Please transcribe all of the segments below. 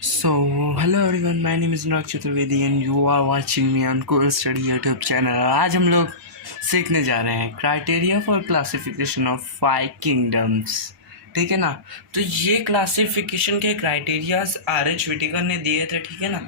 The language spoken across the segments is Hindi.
So, hello everyone, my name is Anurag Chaturvedi and you are watching me on Core Study YouTube channel. आज हम लोग सीखने जा रहे हैं criteria for classification of 5 kingdoms. ठीक है ना। तो ये क्लासिफिकेशन के क्राइटेरियाज R.H. व्हिटेकर ने दिए थे। ठीक है ना।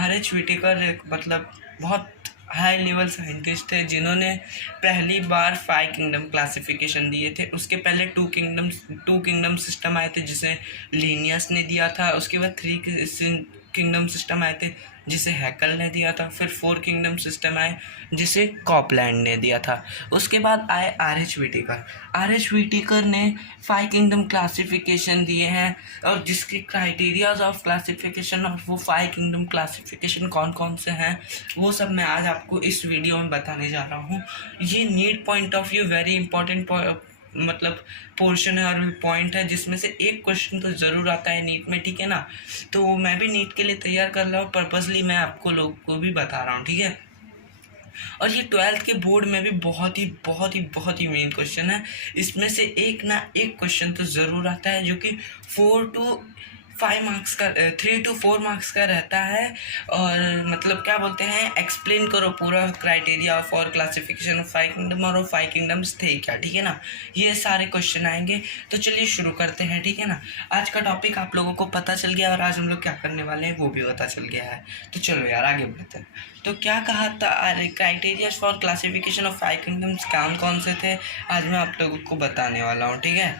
R.H. व्हिटेकर एक मतलब बहुत हाई लेवल साइंटिस्ट है जिन्होंने पहली बार 5 किंगडम क्लासिफिकेशन दिए थे। उसके पहले टू किंगडम सिस्टम आए थे जिसे लीनियस ने दिया था। उसके बाद 3 किंगडम सिस्टम आए थे जिसे हैकल ने दिया था। फिर 4 किंगडम सिस्टम आए जिसे कॉपलैंड ने दिया था। उसके बाद आए R.H. व्हिटेकर ने 5 किंगडम क्लासिफिकेशन दिए हैं और जिसके क्राइटेरियाज ऑफ क्लासिफिकेशन और वो 5 किंगडम क्लासिफिकेशन कौन कौन से हैं वो सब मैं आज आपको इस वीडियो में बताने जा रहा हूँ। ये NEET point of view very important मतलब पोर्शन है और पॉइंट है जिसमें से एक क्वेश्चन तो ज़रूर आता है नीट में। ठीक है ना। तो मैं भी नीट के लिए तैयार कर रहा हूँ, पर्पसली मैं आपको लोग को भी बता रहा हूँ। ठीक है। और ये 12th के बोर्ड में भी बहुत ही मेन क्वेश्चन है। इसमें से एक ना एक क्वेश्चन तो ज़रूर आता है जो कि 3 to 4 मार्क्स का रहता है। और मतलब क्या बोलते हैं, एक्सप्लेन करो पूरा criteria for classification of 5 kingdom और 5 किंगडम्स थे क्या। ठीक है ना। ये सारे क्वेश्चन आएंगे। तो चलिए शुरू करते हैं। ठीक है ना। आज का टॉपिक आप लोगों को पता चल गया और आज हम लोग क्या करने वाले हैं वो भी पता चल गया है। तो चलो यार आगे बढ़ते हैं। तो क्या कहा था, अरे criteria for classification of 5 kingdoms कौन कौन से थे आज मैं आप लोगों को बताने वाला हूँ। ठीक है।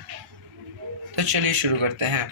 तो चलिए शुरू करते हैं।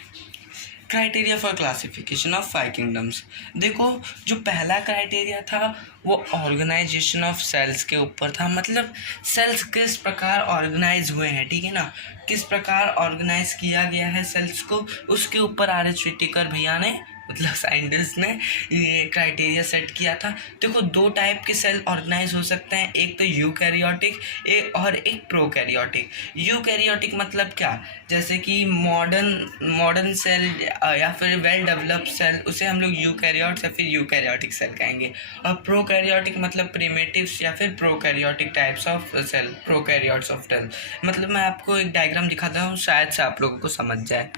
Criteria for classification of 5 kingdoms. देखो, जो पहला क्राइटेरिया था वो ऑर्गेनाइजेशन ऑफ सेल्स के ऊपर था। मतलब सेल्स किस प्रकार ऑर्गेनाइज हुए हैं। ठीक है ना। किस प्रकार ऑर्गेनाइज किया गया है सेल्स को, उसके ऊपर R.H. व्हिटेकर भैया ने मतलब साइंटिस्ट ने ये क्राइटेरिया सेट किया था। देखो, 2 टाइप के सेल ऑर्गेनाइज हो सकते हैं, एक तो यूकैरियोटिक और एक प्रोकैरियोटिक। यूकैरियोटिक मतलब क्या, जैसे कि मॉडर्न सेल या फिर वेल डेवलप्ड सेल, उसे हम लोग यूकैरियोट्स या फिर यूकैरियोटिक सेल कहेंगे। और प्रोकैरियोटिक मतलब प्रिमिटिव्स या फिर prokaryotic types of cell, prokaryotes of cell. मतलब मैं आपको एक डायग्राम दिखाता हूँ, शायद से आप लोगों को समझ जाए।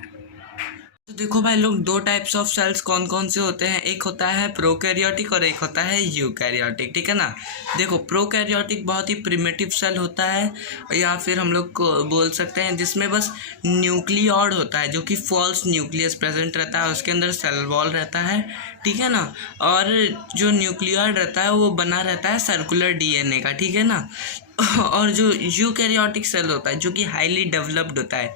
तो देखो भाई लोग, 2 टाइप्स ऑफ सेल्स कौन कौन से होते हैं, एक होता है प्रोकैरियोटिक और एक होता है यूकैरियोटिक। ठीक है ना। देखो, प्रोकैरियोटिक बहुत ही प्रिमिटिव सेल होता है या फिर हम लोग को बोल सकते हैं जिसमें बस न्यूक्लियॉइड होता है, जो कि फॉल्स न्यूक्लियस प्रेजेंट रहता है, उसके अंदर सेल वॉल रहता है। ठीक है ना। और जो न्यूक्लियॉइड रहता है वो बना रहता है सर्कुलर DNA का। ठीक है ना। और जो यूकैरियोटिक सेल होता है जो कि हाईली डेवलप्ड होता है,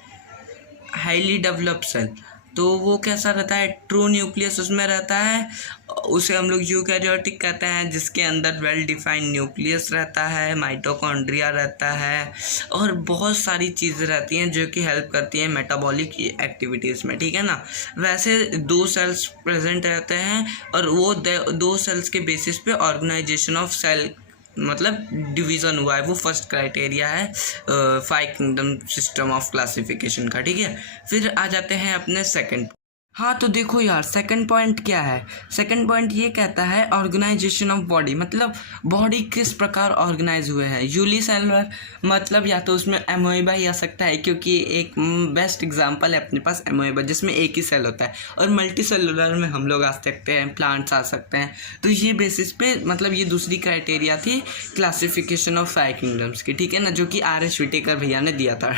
हाईली डेवलप्ड सेल, तो वो कैसा रहता है, ट्रू न्यूक्लियस उसमें रहता है, उसे हम लोग यूकैरियोटिक कहते हैं, जिसके अंदर वेल डिफाइंड न्यूक्लियस रहता है, माइटोकॉन्ड्रिया रहता है और बहुत सारी चीज़ें रहती हैं जो कि हेल्प करती हैं मेटाबॉलिक एक्टिविटीज़ में। ठीक है ना। वैसे 2 सेल्स प्रेजेंट रहते हैं और वो 2 सेल्स के बेसिस पे ऑर्गेनाइजेशन ऑफ सेल मतलब डिवीज़न हुआ है। वो फर्स्ट क्राइटेरिया है 5 किंगडम सिस्टम ऑफ क्लासिफिकेशन का। ठीक है। फिर आ जाते हैं अपने सेकंड। हाँ, तो देखो यार, सेकंड पॉइंट क्या है। सेकंड पॉइंट ये कहता है ऑर्गेनाइजेशन ऑफ बॉडी, मतलब बॉडी किस प्रकार ऑर्गेनाइज हुए हैं। यूनिसेलुलर मतलब या तो उसमें एमोइबा ही आ सकता है, क्योंकि एक बेस्ट एग्जांपल है अपने पास एमोइबा, जिसमें एक ही सेल होता है। और मल्टी सेलुलर में हम लोग आ सकते हैं, प्लांट्स आ सकते हैं। तो ये बेसिस पे मतलब ये दूसरी क्राइटेरिया थी क्लासिफिकेशन ऑफ 5 किंगडम्स की। ठीक है ना। जो कि R.H. व्हिटेकर भैया ने दिया था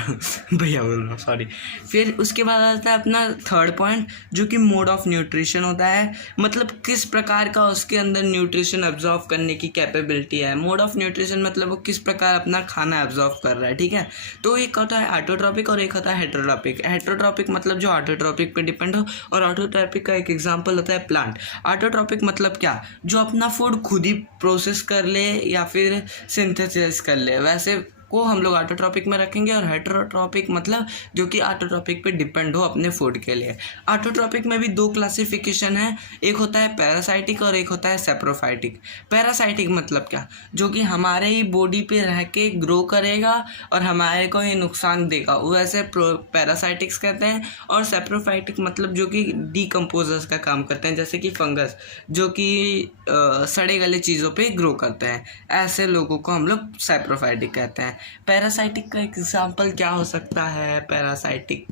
भैया बोल रहा हूँ, सॉरी। फिर उसके बाद आता है अपना थर्ड पॉइंट, जो कि मोड ऑफ न्यूट्रिशन होता है। मतलब किस प्रकार का उसके अंदर न्यूट्रिशन एब्जॉर्व करने की कैपेबिलिटी है। मोड ऑफ न्यूट्रिशन मतलब वो किस प्रकार अपना खाना एब्जॉर्व कर रहा है। ठीक है। तो एक होता है ऑटोट्रॉपिक और एक होता है हेटेरोट्रॉपिक। हेटेरोट्रॉपिक मतलब जो ऑटोट्रॉपिक पे डिपेंड हो, और ऑटोट्रॉपिक का एक एग्जांपल होता है प्लांट। ऑटोट्रॉपिक मतलब क्या, जो अपना फूड खुद ही प्रोसेस कर ले या फिर सिंथेसाइज कर ले, वैसे को हम लोग ऑटोट्रॉपिक में रखेंगे। और हेटेरोट्रॉपिक मतलब जो कि ऑटोट्रॉपिक पे डिपेंड हो अपने फूड के लिए। ऑटोट्रॉपिक में भी 2 क्लासिफिकेशन है, एक होता है पैरासाइटिक और एक होता है सेप्रोफाइटिक। पैरासाइटिक मतलब क्या, जो कि हमारे ही बॉडी पे रह के ग्रो करेगा और हमारे को ही नुकसान देगा, वैसे पैरासाइटिक्स कहते हैं। और सेप्रोफाइटिक मतलब जो कि डीकम्पोजर्स का काम करते हैं, जैसे कि फंगस, जो कि सड़े गले चीज़ों पे ग्रो करते हैं, ऐसे लोगों को हम लोग सेप्रोफाइटिक कहते हैं। पैरासाइटिक का एग्जाम्पल क्या हो सकता है? पैरासाइटिक,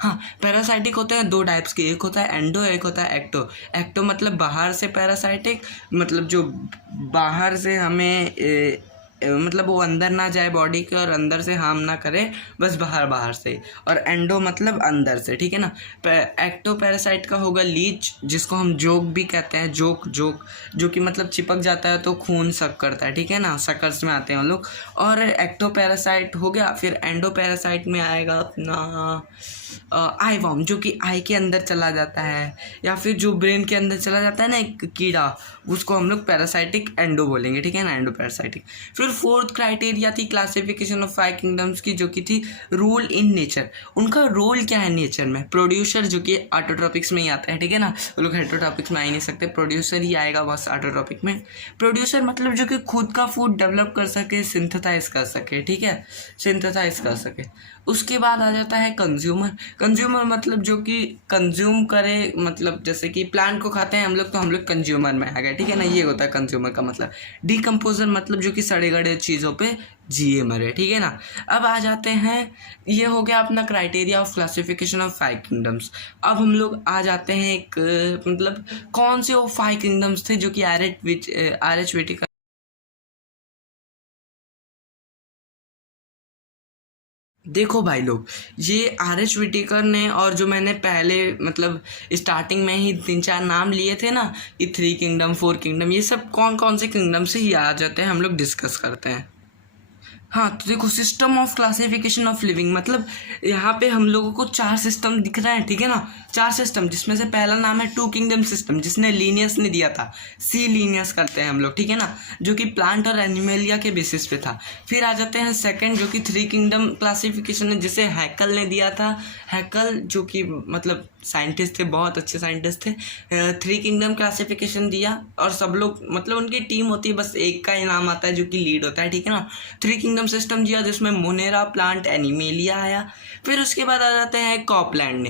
हाँ, पैरासाइटिक होते हैं दो टाइप्स के, एक होता है एंडो, एक होता है एक्टो। एक्टो मतलब बाहर से पैरासाइटिक, मतलब जो बाहर से हमें मतलब वो अंदर ना जाए बॉडी के और अंदर से हार्म ना करे, बस बाहर से। और एंडो मतलब अंदर से, ठीक है ना। एक्टो पैरासाइट का होगा लीच, जिसको हम जोक भी कहते हैं, जोक जो कि मतलब चिपक जाता है तो खून सक करता है, ठीक है ना, सकर्स में आते हैं हम लोग। और एक्टो पैरासाइट हो गया। फिर एंडो पैरासाइट में आएगा अपना आई वॉर्म, जो कि आई के अंदर चला जाता है, या फिर जो ब्रेन के अंदर चला जाता है ना एक कीड़ा, उसको हम लोग पैरासाइटिक एंडो बोलेंगे, ठीक है ना, एंडो पैरासाइटिक। फिर फोर्थ क्राइटेरिया थी क्लासिफिकेशन ऑफ 5 किंगडम्स की, जो कि थी रोल इन नेचर। उनका रोल क्या है नेचर में? प्रोड्यूसर, जो कि ऑटोट्रॉपिक्स में ही आता है, ठीक है ना, वो लोग हेटेरोट्रॉपिक्स में आ ही नहीं सकते, प्रोड्यूसर ही आएगा बस ऑटोट्रॉपिक में। प्रोड्यूसर मतलब जो कि खुद का फूड डेवलप कर सके, सिंथेसाइज कर सके, ठीक है, सिंथेसाइज कर सके। उसके बाद आ जाता है कंज्यूमर मतलब जो कि कंज्यूम करे, मतलब जैसे कि प्लांट को खाते हैं हम लोग, तो हम लोग कंज्यूमर में आ गए, ठीक है ना, ये होता है कंज्यूमर का मतलब। डिकम्पोजर मतलब जो कि सड़े गड़े चीज़ों पे जिए मरे, ठीक है ना। अब आ जाते हैं, ये हो गया अपना criteria of classification of 5 kingdoms. अब हम लोग आ जाते हैं एक मतलब कौन से वो 5 किंगडम्स थे जो कि आर एच विटिकर। देखो भाई लोग, ये आर एच विटिकर ने, और जो मैंने पहले मतलब स्टार्टिंग में ही 3-4 नाम लिए थे ना, ये 3 किंगडम 4 किंगडम, ये सब कौन कौन से किंगडम से ही आ जाते हैं, हम लोग डिस्कस करते हैं। हाँ, तो देखो, system of classification of living मतलब यहाँ पे हम लोगों को 4 सिस्टम दिख रहे हैं, ठीक है ना, 4 सिस्टम, जिसमें से पहला नाम है 2 किंगडम सिस्टम, जिसने लीनियस ने दिया था, सी लीनियस करते हैं हम लोग, ठीक है ना, जो कि प्लांट और एनिमलिया के बेसिस पे था। फिर आ जाते हैं सेकंड, जो कि 3 किंगडम क्लासिफिकेशन है, जिसे हैकल ने दिया था। हैकल जो कि मतलब साइंटिस्ट थे, बहुत अच्छे साइंटिस्ट थे। 3 किंगडम क्लासिफिकेशन दिया, और सब लोग मतलब उनकी टीम होती है, बस एक का ही नाम आता है जो कि लीड होता है, ठीक है ना। 3 किंगडम सिस्टम दिया, जिसमें मोनेरा, प्लांट, एनिमेलिया आया। फिर उसके बाद आ जाते हैं कॉपलैंड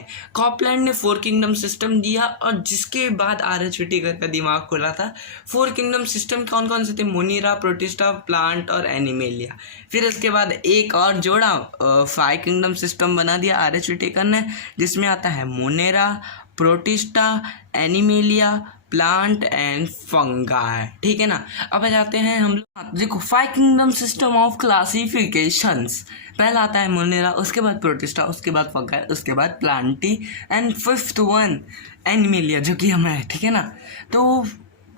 ने 4 किंगडम सिस्टम दिया, और जिसके बाद आर एच विटिकर का दिमाग खुला था। 4 किंगडम सिस्टम कौन कौन से थे? मोनेरा, प्रोटिस्टा, प्लांट और एनिमेलिया। फिर उसके बाद एक और जोड़ा 5 किंगडम सिस्टम बना दिया आर एच विटिकर ने, जिसमें आता है Monera, protista, animalia, plant and fungi, ठीक है ना। अब आ जाते हैं हम लोग, देखो 5 किंगडम सिस्टम ऑफ क्लासिफिकेशंस। पहला आता है मोनेरा, उसके बाद प्रोटिस्टा, उसके बाद फंगाई, उसके बाद Plantae, and 5th one animalia, जो कि हमें है, ठीक है ना। तो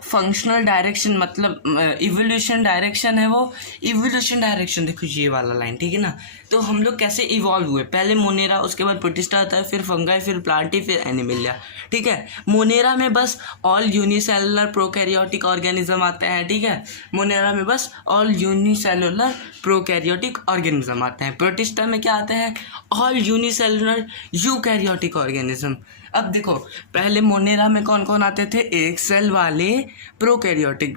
फंक्शनल डायरेक्शन मतलब इवोल्यूशन डायरेक्शन है, वो इवोल्यूशन डायरेक्शन देखो ये वाला लाइन, ठीक है ना। तो हम लोग कैसे इवॉल्व हुए, पहले मोनेरा, उसके बाद प्रोटिस्टा आता है, फिर फंगाई, फिर प्लांटी, फिर एनिमेलिया, ठीक है। मोनेरा में बस ऑल यूनिसेलुलर प्रोकैरियोटिक ऑर्गेनिज्म आते हैं, ठीक है, मोनेरा में बस ऑल यूनिसेलुलर प्रोकैरियोटिक ऑर्गेनिज्म आते हैं। प्रोटिस्टा में क्या आते हैं? All unicellular eukaryotic organism. अब देखो, पहले मोनेरा में कौन कौन आते थे? एक सेल वाले प्रोकैरियोटिक,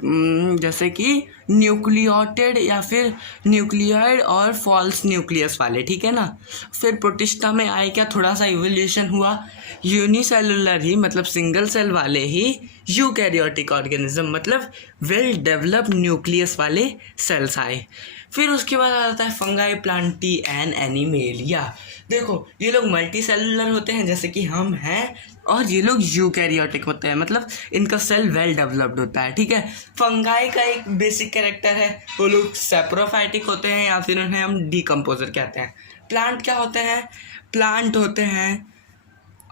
जैसे कि न्यूक्लियोटेड या फिर न्यूक्लियोइड और फॉल्स न्यूक्लियस वाले, ठीक है ना। फिर प्रोटिस्टा में आए क्या, थोड़ा सा इवोल्यूशन हुआ, यूनिसेलुलर ही मतलब सिंगल सेल वाले ही यूकैरियोटिक ऑर्गेनिज्म मतलब वेल डेवलप्ड न्यूक्लियस वाले सेल्स आए। फिर उसके बाद आ जाता है फंगाई, प्लांटी एंड एनिमेलिया। देखो, ये लोग मल्टी सेलुलर होते हैं जैसे कि हम हैं, और ये लोग यूकैरियोटिक होते हैं मतलब इनका सेल वेल डेवलप्ड होता है, ठीक है। फंगाई का एक बेसिक कैरेक्टर है, वो लोग सेप्रोफाइटिक होते हैं या फिर उन्हें हम डिकम्पोजर कहते हैं। प्लांट क्या होते हैं? प्लांट होते हैं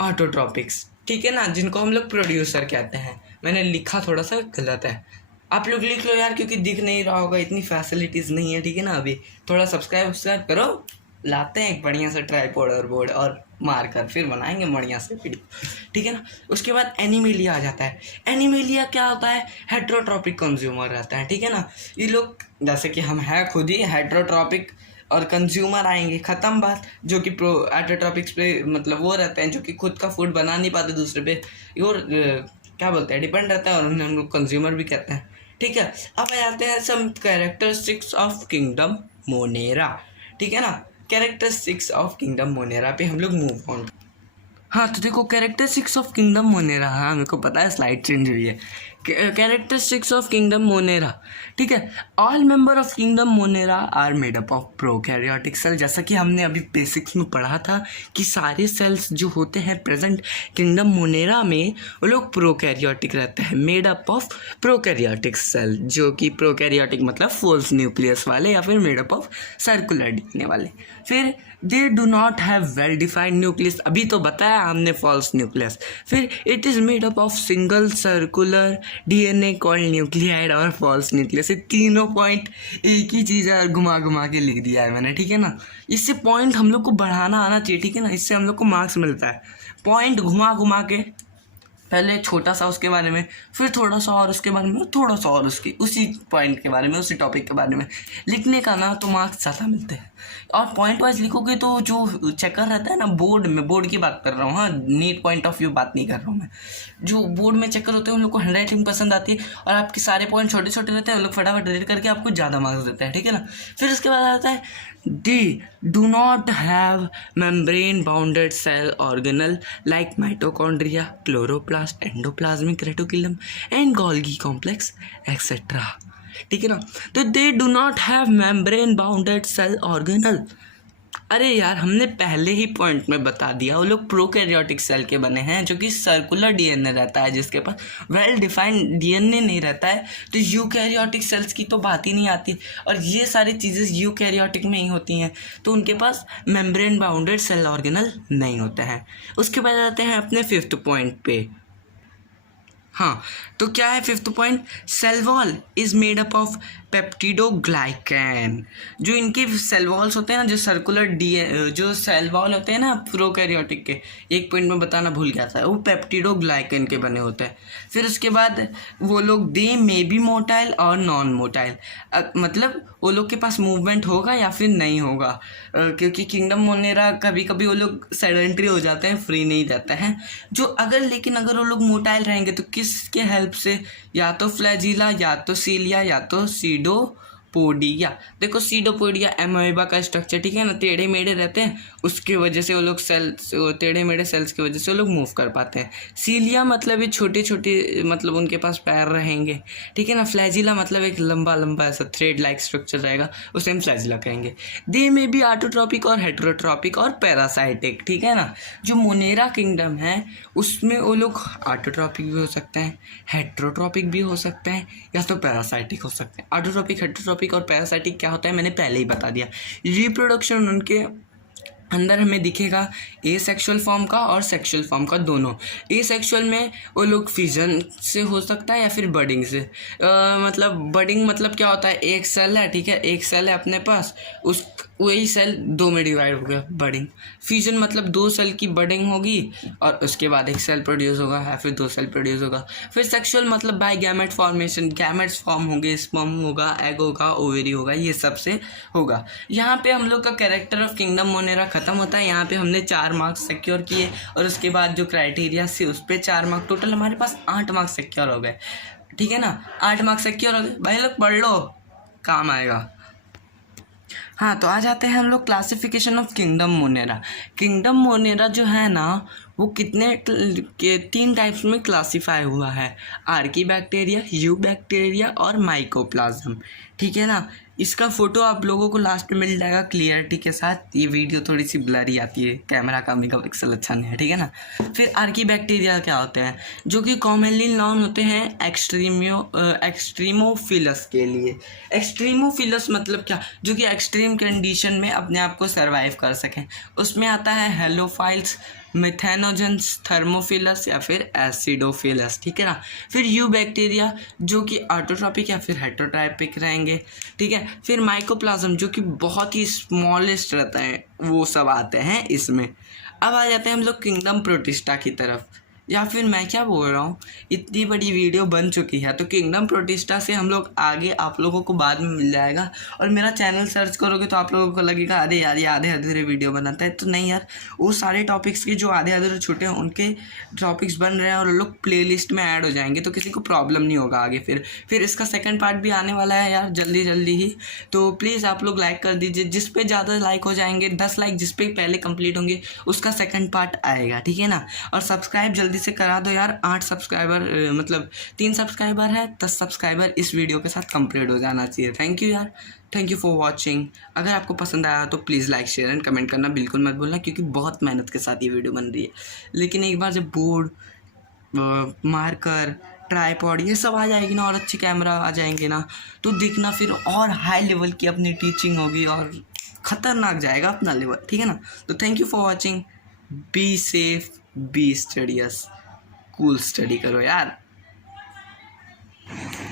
ऑटोट्रॉपिक्स, ठीक है ना, जिनको हम लोग प्रोड्यूसर कहते हैं। मैंने लिखा थोड़ा सा गलत है, आप लोग लिख लो यार, क्योंकि दिख नहीं रहा होगा, इतनी फैसिलिटीज़ नहीं है, ठीक है ना। अभी थोड़ा सब्सक्राइब करो, लाते हैं एक बढ़िया सा ट्राइपॉड और बोर्ड और मारकर फिर बनाएंगे बढ़िया से वीडियो, ठीक है ना। उसके बाद एनिमेलिया आ जाता है। एनिमेलिया क्या होता है? हेट्रोट्रॉपिक कंज्यूमर रहता है, ठीक है ना। ये लोग जैसे कि हम हैं खुद ही हेट्रोट्रॉपिक, और कंज्यूमर आएंगे, ख़त्म बात। जो कि प्रो एटोट्रॉपिक्स पे मतलब वो रहते हैं जो कि खुद का फूड बना नहीं पाते, दूसरे पे और क्या बोलते हैं डिपेंड रहता है, और उन्हें हम लोग कंज्यूमर भी कहते हैं, ठीक है। अब आ जाते हैं some characteristics of kingdom Monera, ठीक है ना। कैरेक्टरिस्टिक्स ऑफ किंगडम मोनेरा पे हम लोग मूव ऑन। हाँ, तो देखो कैरेक्टरिस्टिक्स ऑफ किंगडम मोनेरा, हाँ मेरे को पता है स्लाइड चेंज हुई है। कैरेक्टरिस्टिक्स ऑफ किंगडम मोनेरा, ठीक है। All member of kingdom Monera are made up of prokaryotic cell. जैसा कि हमने अभी बेसिक्स में पढ़ा था कि सारे सेल्स जो होते हैं प्रेजेंट किंगडम मोनेरा में वो लोग प्रोकैरियोटिक रहते हैं, made up of prokaryotic cell, जो कि प्रोकैरियोटिक मतलब फॉल्स न्यूक्लियस वाले या फिर made up of circular DNA वाले। फिर they do not have well defined nucleus, अभी तो बताया हमने फॉल्स न्यूक्लियस। फिर it is made up of single circular DNA called nucleoid और फॉल्स न्यूक्लियस। ये तीनों पॉइंट एक ही चीज़ है, घुमा घुमा के लिख दिया है मैंने, ठीक है ना। इससे पॉइंट हम लोग को बढ़ाना आना चाहिए, ठीक है ना, इससे हम लोग को मार्क्स मिलता है। पॉइंट घुमा घुमा के पहले छोटा सा उसके बारे में, फिर थोड़ा सा और उसके बारे में, थोड़ा सा और उसकी उसी पॉइंट के बारे में, उसी टॉपिक के बारे में लिखने का ना तो मार्क्स ज़्यादा मिलते हैं। और पॉइंट वाइज लिखोगे तो जो चेकर रहता है ना बोर्ड में, बोर्ड की बात कर रहा हूँ, हाँ नीट पॉइंट ऑफ व्यू बात नहीं कर रहा हूँ मैं, जो बोर्ड में चेकर होते हैं उन लोग को हैंडराइटिंग पसंद आती है और आपके सारे पॉइंट छोटे छोटे रहते हैं, उन लोग फटाफट रीड करके आपको ज़्यादा मार्क्स देते हैं, ठीक है ना। फिर उसके बाद आता है they do not have membrane bounded cell organelle like mitochondria, chloroplast, endoplasmic reticulum and Golgi complex etc. ठीक है ना। तो they do not have membrane bounded cell organelle, अरे यार हमने पहले ही पॉइंट में बता दिया वो लोग प्रोकैरियोटिक सेल के बने हैं जो कि सर्कुलर डीएनए रहता है, जिसके पास वेल डिफाइंड डीएनए नहीं रहता है। तो यूकैरियोटिक सेल्स की तो बात ही नहीं आती, और ये सारी चीज़ें यूकैरियोटिक में ही होती हैं, तो उनके पास मेम्ब्रेन बाउंडेड सेल ऑर्गेनल नहीं होते हैं। उसके बाद आते हैं अपने फिफ्थ पॉइंट पे। हाँ, तो क्या है fifth point, cell wall is made up of peptidoglycan. जो इनके सेल वॉल्स होते हैं ना, जो सर्कुलर जो सेल वॉल होते हैं ना प्रोकैरियोटिक के, एक पॉइंट में बताना भूल गया था, वो पेप्टिडोग्लाइकैन के बने होते हैं। फिर उसके बाद वो लोग दे मे बी मोटाइल और नॉन मोटाइल, मतलब वो लोग के पास मूवमेंट होगा या फिर नहीं होगा, क्योंकि किंगडम मोनेरा कभी कभी वो लोग सेडेंट्री हो जाते हैं, फ्री नहीं रहते हैं। लेकिन अगर वो लोग मोटाइल रहेंगे तो किसके हेल्प से, या तो फ्लैजिला, या तो सीलिया, या तो सीडोपोडिया। देखो सीडोपोडिया एमोएबा का स्ट्रक्चर, ठीक है ना, टेढ़े मेढ़े रहते हैं, उसके वजह से वो लोग टेढ़े मेढ़े सेल्स की वजह से वो लोग मूव कर पाते हैं। सीलिया मतलब ये छोटे छोटे, मतलब उनके पास पैर रहेंगे, ठीक है ना। फ्लैजिला मतलब एक लंबा लंबा ऐसा थ्रेड लाइक स्ट्रक्चर रहेगा, उसे हम फ्लैजिला कहेंगे। दे में भी ऑटोट्रॉपिक और हेटेरोट्रॉपिक और पैरासाइटिक, ठीक है ना। जो मोनेरा किंगडम है उसमें वो लोग ऑटोट्रॉपिक भी हो सकते हैं, हेटेरोट्रॉपिक भी हो सकते हैं, या तो पैरासाइटिक हो सकते हैं। ऑटोट्रॉपिक, हेटेरोट्रॉपिक और पैरासाइटिक क्या होता है मैंने पहले ही बता दिया। रिप्रोडक्शन उनके अंदर हमें दिखेगा ए सेक्सुअल फॉर्म का और सेक्सुअल फॉर्म का दोनों। ए सेक्सुअल में वो लोग फिजन से हो सकता है या फिर बडिंग से, मतलब बडिंग मतलब क्या होता है, एक सेल है, ठीक है, एक सेल है अपने पास, उस वही सेल दो में डिवाइड हो गया, बडिंग। फ्यूजन मतलब दो सेल की बडिंग होगी और उसके बाद एक सेल प्रोड्यूस होगा या फिर दो सेल प्रोड्यूस होगा। फिर सेक्सुअल मतलब by gamete formation, gametes form होंगे, स्पर्म होगा, एग होगा, ओवेरी होगा, ये सब से होगा। यहाँ पे हम लोग का कैरेक्टर ऑफ किंगडम मोनेरा खत्म होता है। यहाँ पे हमने 4 मार्क्स सिक्योर किए और उसके बाद जो क्राइटेरिया से उस पर 4 मार्क्स, टोटल हमारे पास 8 मार्क्स सिक्योर हो गए, ठीक है ना। 8 मार्क्स सिक्योर हो गए, भाई लोग पढ़ लो, काम आएगा। हाँ, तो आ जाते हैं हम लोग classification of kingdom Monera. Kingdom Monera जो है ना वो कितने के 3 टाइप्स में क्लासीफाई हुआ है, आर्की बैक्टीरिया, यू बैक्टीरिया और माइकोप्लाज्म, ठीक है ना। इसका फ़ोटो आप लोगों को लास्ट में मिल जाएगा क्लियरिटी के साथ। ये वीडियो थोड़ी सी ब्लरी आती है, कैमरा का मेगापिक्सल अच्छा नहीं है, ठीक है ना। फिर आर्की बैक्टीरिया क्या होते हैं, जो कि कॉमनली नॉन होते हैं एक्सट्रीमोफिलस के लिए। एक्सट्रीमोफिलस मतलब क्या, जो कि एक्सट्रीम कंडीशन में अपने आप को सर्वाइव कर सकें। उसमें आता है हेलोफाइल्स, मिथेनोजेंस, थर्मोफिलस या फिर एसिडोफिलस, ठीक है ना। फिर यू बैक्टीरिया जो कि ऑटोट्रॉपिक या फिर हेटेरोट्रॉपिक रहेंगे, ठीक है। फिर माइकोप्लाज्म जो कि बहुत ही स्मॉलेस्ट रहता है, वो सब आते हैं इसमें। अब आ जाते हैं हम लोग किंगडम प्रोटिस्टा की तरफ, या फिर मैं क्या बोल रहा हूँ, इतनी बड़ी वीडियो बन चुकी है तो किंगडम प्रोटिस्टा से हम लोग आगे आप लोगों को बाद में मिल जाएगा। और मेरा चैनल सर्च करोगे तो आप लोगों को लगेगा अरे यार ये आधे अधूरे वीडियो बनाता है, तो नहीं यार, वो सारे टॉपिक्स के जो आधे अधूरे छूटे हैं उनके टॉपिक्स बन रहे हैं और लोग प्ले लिस्ट में ऐड हो जाएंगे, तो किसी को प्रॉब्लम नहीं होगा आगे। फिर इसका सेकेंड पार्ट भी आने वाला है यार जल्दी जल्दी ही, तो प्लीज़ आप लोग लाइक कर दीजिए। जिस पे ज़्यादा लाइक हो जाएंगे, 10 लाइक जिस पे पहले कंप्लीट होंगे उसका सेकेंड पार्ट आएगा, ठीक है ना। और सब्सक्राइब जल्दी जल्दी से करा दो यार। 8 सब्सक्राइबर मतलब 3 सब्सक्राइबर है, 10 सब्सक्राइबर इस वीडियो के साथ कंप्लीट हो जाना चाहिए। थैंक यू यार, थैंक यू फॉर वॉचिंग। अगर आपको पसंद आया तो please like share and comment करना बिल्कुल मत भूलना, क्योंकि बहुत मेहनत के साथ ये वीडियो बन रही है। लेकिन एक बार जब बोर्ड, मार्कर, ट्राईपॉड ये सब आ जाएगी ना और अच्छे कैमरा आ जाएंगे ना, तो देखना फिर और हाई लेवल की अपनी टीचिंग होगी और ख़तरनाक जाएगा अपना लेवल, ठीक है ना। तो thank you for watching, be safe, be studious, cool study करो यार।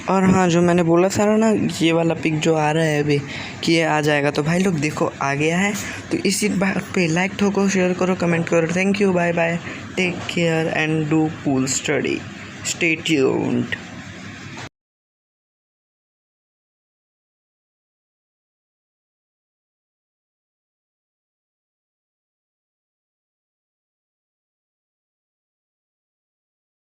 और हाँ, जो मैंने बोला था ना ये वाला पिक जो आ रहा है अभी कि ये आ जाएगा, तो भाई लोग देखो आ गया है। तो इसी बात पे लाइक ठोको, शेयर करो, कमेंट करो। Thank you, bye bye, take care and do cool study, stay tuned.